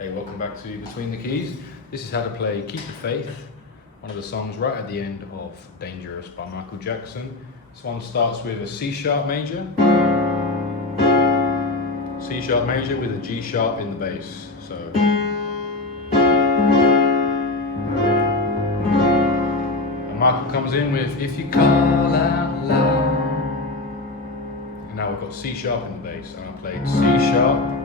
Hey, welcome back to Between the Keys. This is how to play Keep the Faith, one of the songs right at the end of Dangerous by Michael Jackson. This one starts with a C sharp major, C sharp major with a G sharp in the bass. So, and Michael comes in with If You Call Out Loud. And now we've got C sharp in the bass, and I played C sharp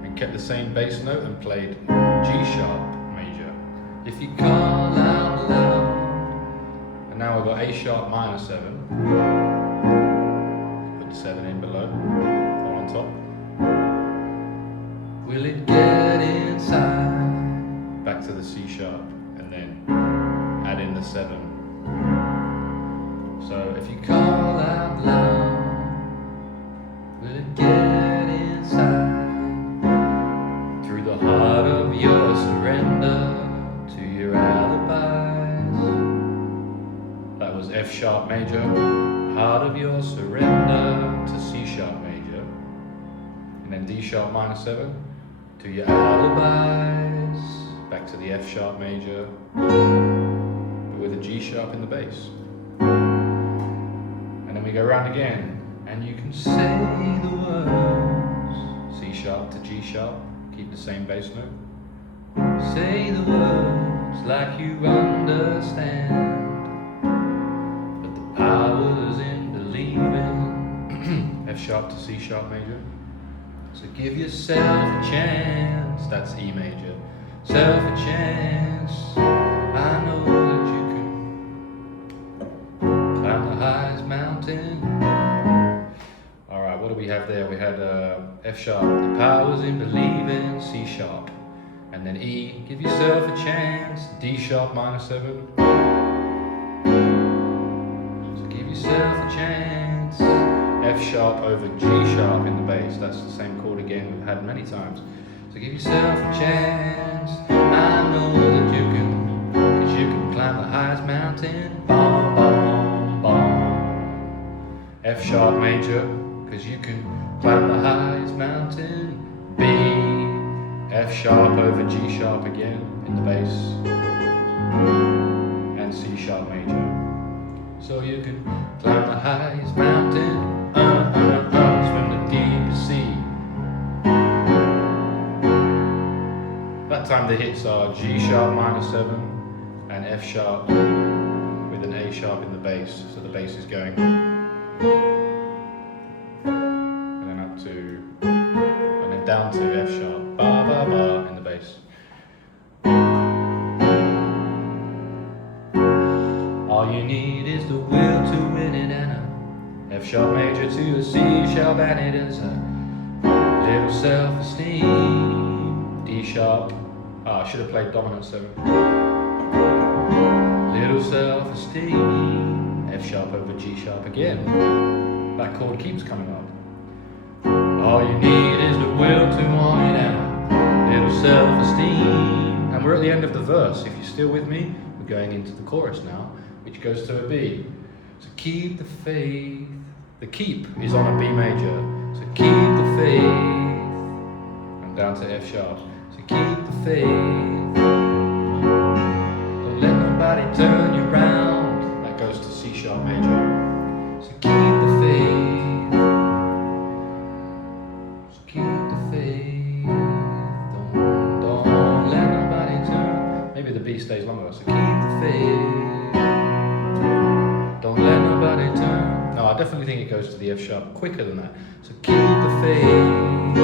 and kept the same bass note and played G sharp major. If you call out loud. And now I've got A sharp minor 7. Put the 7 in below or on top. Will it get inside? Back to the C sharp and then add in the 7. So if you call out loud, will it get inside? Through the heart of your surrender to your alibis. That was F sharp major, heart of your surrender to C sharp major. And then D sharp minor 7 to your alibis. Back to the F sharp major, but with a G sharp in the bass. And then we go round again, and you can say the words C sharp to G sharp. Keep the same bass note. Say the words like you understand, but the power's in believing. F sharp to C sharp major. So give yourself a chance. That's E major. Self a chance. I know that you can climb the highest mountain. Alright, what do we have there? We had F sharp, the power's in believing, C sharp. And then E, give yourself a chance, D sharp minor 7. So give yourself a chance. F sharp over G sharp in the bass. That's the same chord again we've had many times. So give yourself a chance. I know that you can, cause you can climb the highest mountain. Bom, bom, bom. F sharp major, cause you can climb the highest mountain. B, F sharp over G sharp again in the bass. And C sharp major. So you can climb the highest mountain. Swim the deepest sea. That time the hits are G sharp minor 7 and F sharp with an A sharp in the bass. So the bass is going. And then down to F sharp, ba ba ba in the bass. All you need is the will to win it, and a F sharp major to a C sharp, and it is a little self-esteem. D sharp, I should have played dominant 7. Little self-esteem. F sharp over G sharp again. That chord keeps coming up. All you need is the will to want it and a little self-esteem. And we're at the end of the verse. If you're still with me, we're going into the chorus now, which goes to a B. So keep the faith. The keep is on a B major. So keep the faith. And down to F sharp. So keep the faith. Don't let nobody turn you round. That goes to C sharp major. So keep the faith. Keep the faith, don't let nobody turn. Maybe the B stays longer, so keep the faith, don't let nobody turn. No, I definitely think it goes to the F sharp quicker than that. So keep the faith,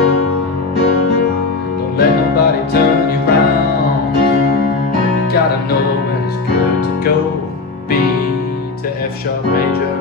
don't let nobody turn you round. You gotta know when it's good to go. B to F sharp major.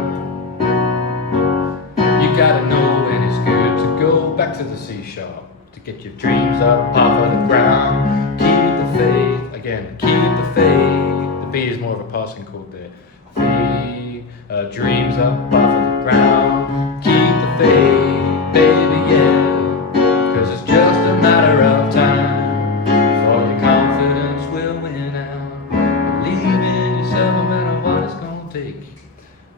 You gotta know when it's good to go. Back to the C sharp to get your dreams up off of the ground. Keep the faith, again, keep the faith. The B is more of a passing chord there. V, dreams up off of the ground. Keep the faith, baby, yeah. Cause it's just a matter of time before your confidence will win out. Believe in yourself no matter what it's gonna take.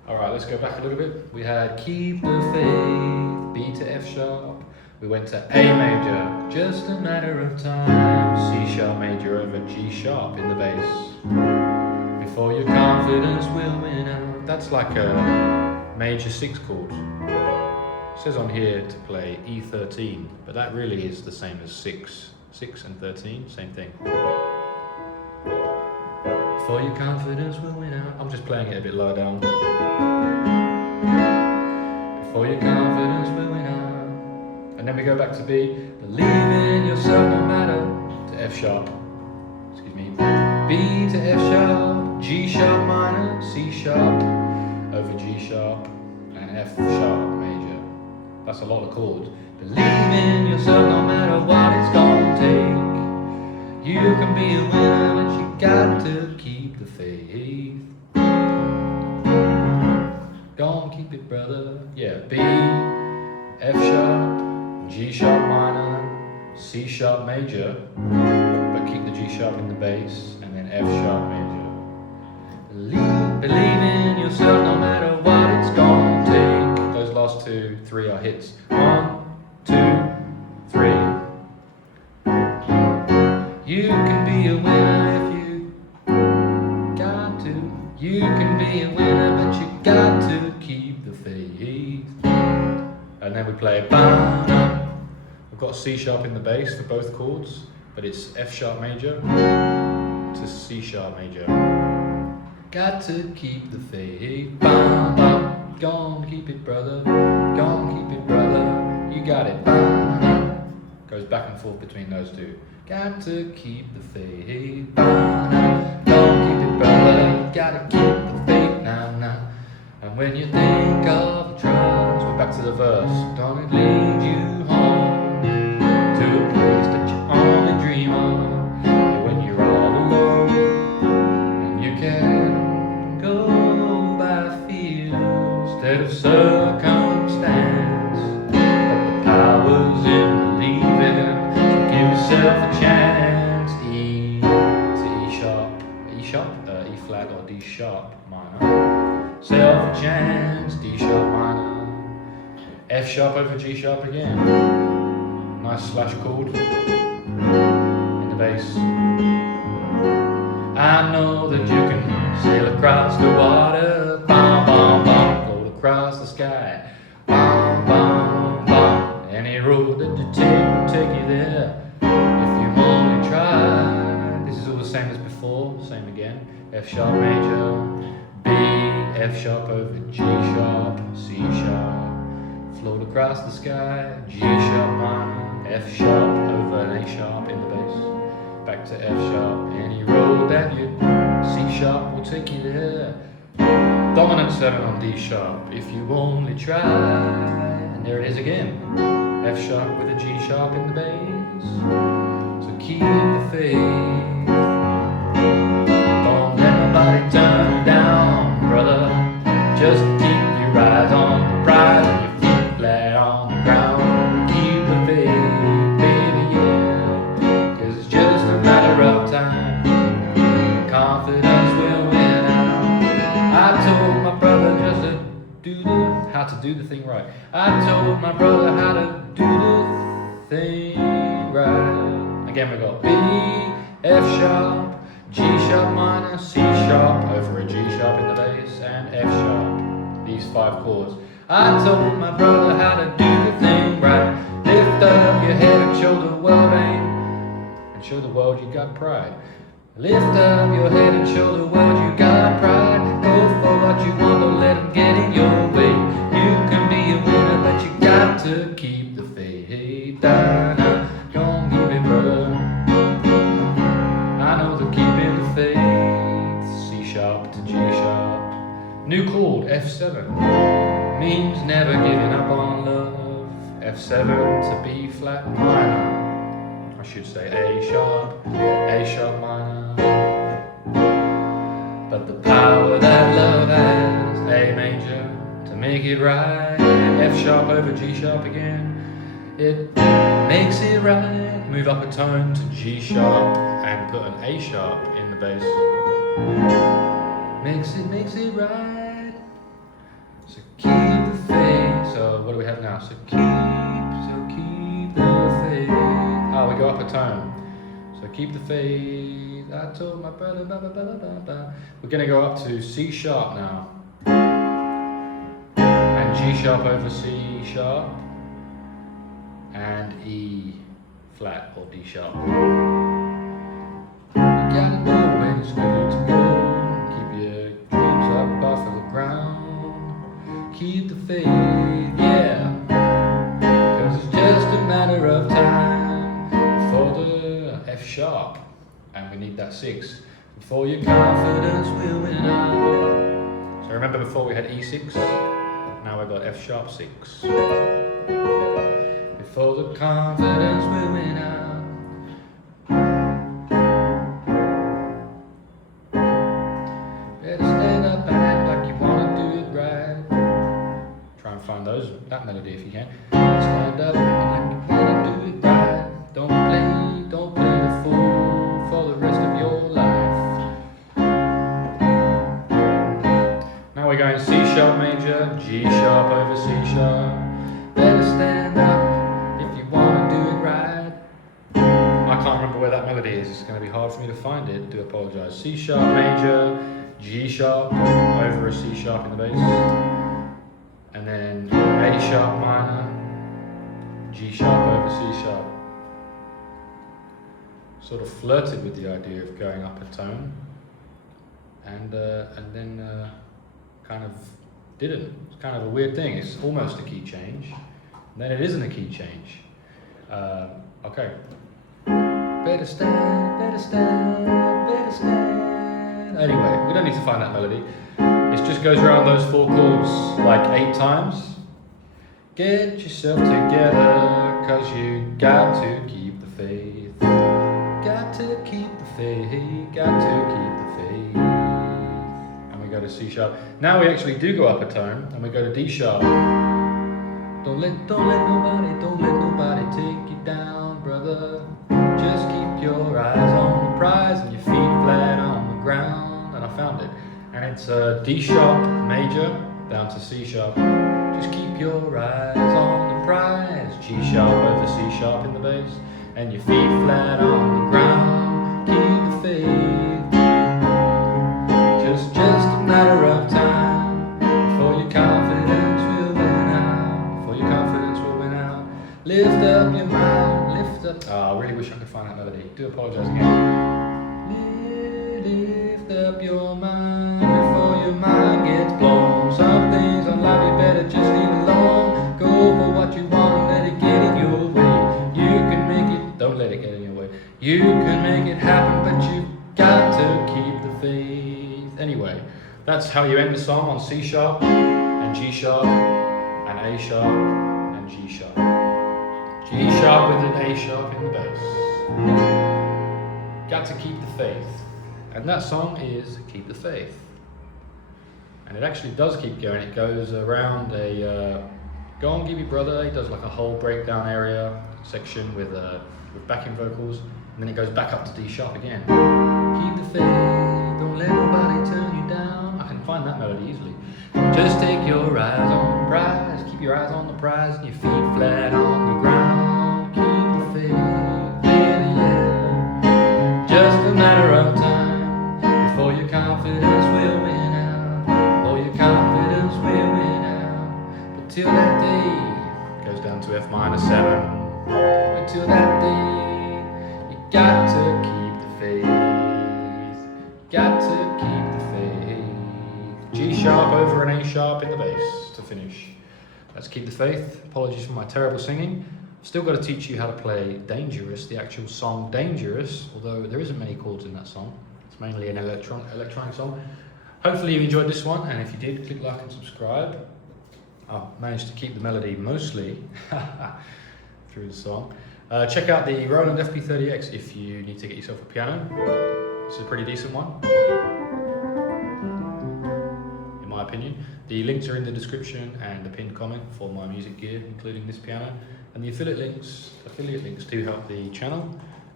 Alright, let's go back a little bit. We had keep the faith, B to F sharp. We went to A major, just a matter of time. sharp major over G sharp in the bass. Before your confidence will win out. That's like a major 6 chord. It says on here to play E13, but that really is the same as 6. 6 and 13, same thing. Before your confidence will win out. I'm just playing it a bit lower down. Before your confidence will win out. And then we go back to B. Believe in yourself no matter. To F sharp. Excuse me. B to F sharp. G sharp minor. C sharp over G sharp. And F sharp major. That's a lot of chords. Believe in yourself no matter what it's gonna take. You can be a winner, but you got to keep the faith. Go on, keep it, brother. Yeah, B, F sharp, G sharp minor, C sharp major, but keep the G sharp in the bass, and then F sharp major. Believe in yourself no matter what it's gonna take. Those last 2, 3 are hits. 1, 2, 3. You can be a winner if you got to. You can be a winner, but you got to keep the faith. And then we play ba-da. We've got C sharp in the bass for both chords, but it's F sharp major to C sharp major. Got to keep the faith. Ba-da. Go on, keep it, brother. Go on, keep it, brother. You got it. Ba-da. Goes back and forth between those 2. Got to keep the faith. Ba-da. Don't keep it, brother. Gotta keep the faith now, now. And when you think of the trials, we're back to the verse. Don't it lead you home to a place that you only dream of? And when you're all alone and you can go by feel instead of circumstance, but the power's in believing. Yourself a chance. E to E sharp, E flat or D sharp minor. Self a chance, D sharp minor. F sharp over G sharp again. Nice slash chord in the bass. I know that you can sail across the water, bom bom bom, float across the sky, bom bom bom. Any road that you take will take you there. This is all the same as before, same again. F sharp major, B, F sharp over G sharp, C sharp, float across the sky, G sharp minor, F sharp over an A sharp in the bass, back to F sharp. Any road that you C sharp will take you there. Dominant 7 on D sharp, if you only try. And there it is again. F sharp with a G sharp in the bass. So keep the faith. Don't let nobody turn you down, brother. Just keep your eyes on the prize and your feet flat on the ground. Keep the faith, baby, yeah. 'Cause it's just a matter of time. Confidence will win out. I told my brother just to how to do the thing right. I told my brother how to do the thing right. Again we got B, F sharp, G sharp minor, C sharp over a G sharp in the bass, and F sharp. These 5 chords. I told my brother how to do the thing right. Lift up your head and show the world and show the world you got pride. Lift up your head and show the world you got pride. Go for what you want, don't let them get in your way. You can be a winner, but you got to keep the faith. Da-na, don't give it, brother. I know the keeping the faith. C sharp to G sharp. New chord, F7. Means never giving up on love. F7 to B flat minor. I should say A sharp minor. But the power that love has, A major to make it right. F sharp over G sharp again. It makes it right. Move up a tone to G sharp and put an A sharp in the bass. Makes it right. So keep the faith. So what do we have now? So keep the faith. Oh, we go up a tone. So So keep the faith. I told my brother, blah, blah, blah, blah, blah. We're going to go up to C sharp now. And G sharp over C sharp. And E flat or D sharp. You gotta know when it's good to go. Keep your dreams up off of the ground. Keep the faith, yeah. Cause it's just a matter of time for the F sharp. And we need that 6. Before your confidence will win out. So remember before we had E6, now we've got F sharp 6. Before the confidence will win out. Better stand up and act like you wanna do it right. Try and find that melody if you can. Stand up and act like you wanna do it right. Don't play the fool for the rest of your life. Now we're going C sharp major, G sharp over C sharp. Better stand up. I can't remember where that melody is. It's going to be hard for me to find it. I do apologise. C sharp major, G sharp over a C sharp in the bass, and then A sharp minor, G sharp over C sharp. Sort of flirted with the idea of going up a tone, and then kind of didn't. It's kind of a weird thing. It's almost a key change, and then it isn't a key change. Okay. Better stand, better stand, better stand. Anyway, we don't need to find that melody. It just goes around those 4 chords like 8 times. Get yourself together, cause you got to keep the faith. Got to keep the faith, got to keep the faith. And we go to C sharp. Now we actually do go up a tone, and we go to D sharp. Don't let nobody take you down, brother. Just keep your eyes on the prize and your feet flat on the ground. And I found it. And it's D sharp major down to C sharp. Just keep your eyes on the prize. G sharp over C sharp in the bass. And your feet flat on the ground. Keep the faith. Just a matter of time before your confidence will win out. Before your confidence will win out. Lift up your mind, lift up. Oh, I really wish I could find that melody. Do apologise again. Lift up your mind before your mind gets blown. Some things in life you better just leave alone. Go for what you want and let it get in your way. You can make it, don't let it get in your way. You can make it happen, but you've got to keep the faith. Anyway, that's how you end the song on C sharp and G sharp and A sharp and G sharp. G sharp with an A sharp in the bass. Got to keep the faith. And that song is Keep the Faith. And it actually does keep going. It goes around a Go On Give Me Brother. He does like a whole breakdown area section with backing vocals. And then it goes back up to D sharp again. Keep the faith, don't let nobody turn you down. I can find that melody easily. Just take your eyes on the prize. Keep your eyes on the prize and your feet flat on the ground. Keep the faith, baby, yeah. Just a matter of time before your confidence will win out. Before your confidence will win out. But till that day, goes down to F minor 7. But till that day, you got to keep the faith. Got to keep the faith. G sharp over an A sharp in the bass to finish. Let's keep the faith. Apologies for my terrible singing. Still got to teach you how to play Dangerous, the actual song Dangerous, although there isn't many chords in that song. It's mainly an electronic song. Hopefully you enjoyed this one, and if you did, click like and subscribe. I've managed to keep the melody mostly through the song. Check out the Roland FP-30X if you need to get yourself a piano. This is a pretty decent one, in my opinion. The links are in the description and the pinned comment for my music gear, including this piano, and the affiliate links do help the channel.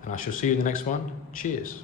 And I shall see you in the next one. Cheers.